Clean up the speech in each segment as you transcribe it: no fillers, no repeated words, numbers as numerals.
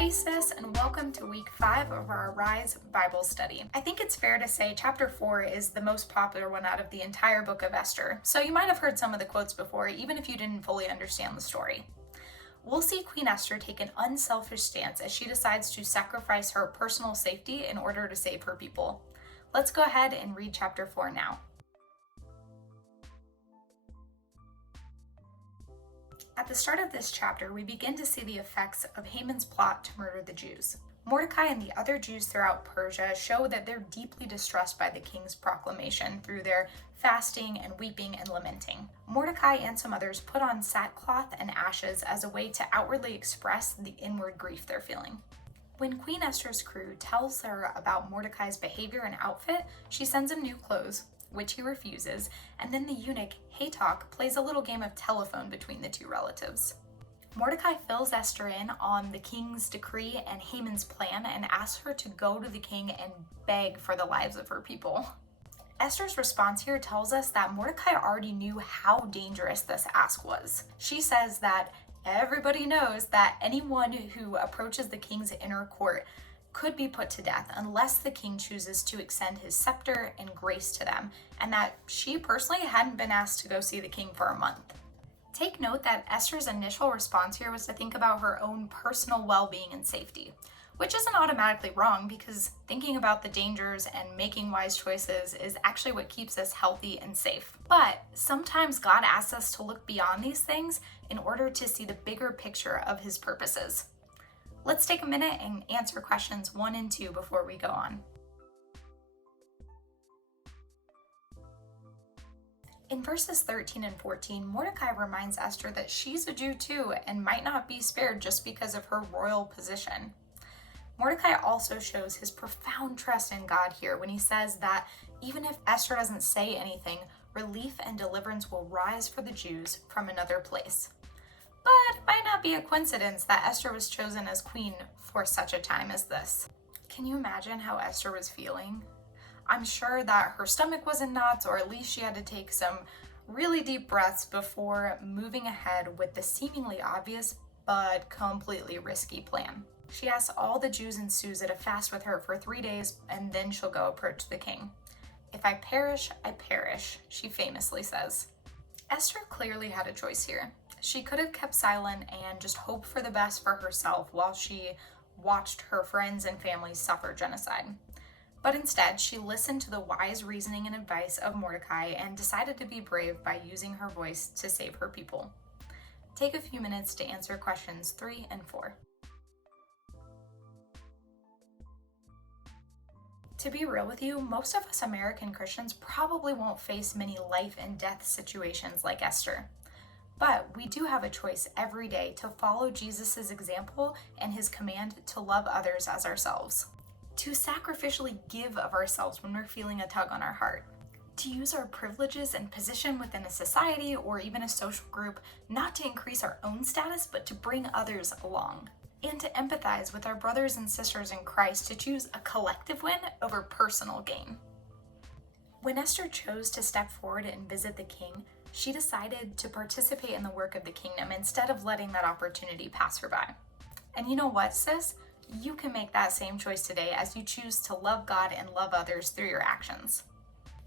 Hey sis, and welcome to week 5 of our Rise Bible study. I think it's fair to say chapter 4 is the most popular one out of the entire book of Esther, so you might have heard some of the quotes before, even if you didn't fully understand the story. We'll see Queen Esther take an unselfish stance as she decides to sacrifice her personal safety in order to save her people. Let's go ahead and read chapter 4 now. At the start of this chapter, we begin to see the effects of Haman's plot to murder the Jews. Mordecai and the other Jews throughout Persia show that they're deeply distressed by the king's proclamation through their fasting and weeping and lamenting. Mordecai and some others put on sackcloth and ashes as a way to outwardly express the inward grief they're feeling. When Queen Esther's crew tells her about Mordecai's behavior and outfit, she sends him new clothes, which he refuses, and then the eunuch Hatok plays a little game of telephone between the two relatives. Mordecai fills Esther in on the king's decree and Haman's plan and asks her to go to the king and beg for the lives of her people. Esther's response here tells us that Mordecai already knew how dangerous this ask was. She says that everybody knows that anyone who approaches the king's inner court could be put to death unless the king chooses to extend his scepter and grace to them, and that she personally hadn't been asked to go see the king for a month. Take note that Esther's initial response here was to think about her own personal well-being and safety, which isn't automatically wrong because thinking about the dangers and making wise choices is actually what keeps us healthy and safe. But sometimes God asks us to look beyond these things in order to see the bigger picture of his purposes. Let's take a minute and answer questions 1 and 2 before we go on. In verses 13 and 14, Mordecai reminds Esther that she's a Jew too and might not be spared just because of her royal position. Mordecai also shows his profound trust in God here when he says that even if Esther doesn't say anything, relief and deliverance will rise for the Jews from another place. But it might not be a coincidence that Esther was chosen as queen for such a time as this. Can you imagine how Esther was feeling? I'm sure that her stomach was in knots, or at least she had to take some really deep breaths before moving ahead with the seemingly obvious but completely risky plan. She asks all the Jews in Susa to fast with her for 3 days, and then she'll go approach the king. "If I perish, I perish," she famously says. Esther clearly had a choice here. She could have kept silent and just hoped for the best for herself while she watched her friends and family suffer genocide. But instead, she listened to the wise reasoning and advice of Mordecai and decided to be brave by using her voice to save her people. Take a few minutes to answer questions 3 and 4. To be real with you, most of us American Christians probably won't face many life and death situations like Esther. But we do have a choice every day to follow Jesus' example and his command to love others as ourselves. To sacrificially give of ourselves when we're feeling a tug on our heart. To use our privileges and position within a society or even a social group not to increase our own status but to bring others along. And to empathize with our brothers and sisters in Christ to choose a collective win over personal gain. When Esther chose to step forward and visit the king, she decided to participate in the work of the kingdom instead of letting that opportunity pass her by. And you know what, sis? You can make that same choice today as you choose to love God and love others through your actions.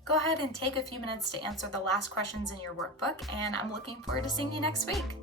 Go ahead and take a few minutes to answer the last questions in your workbook, and I'm looking forward to seeing you next week.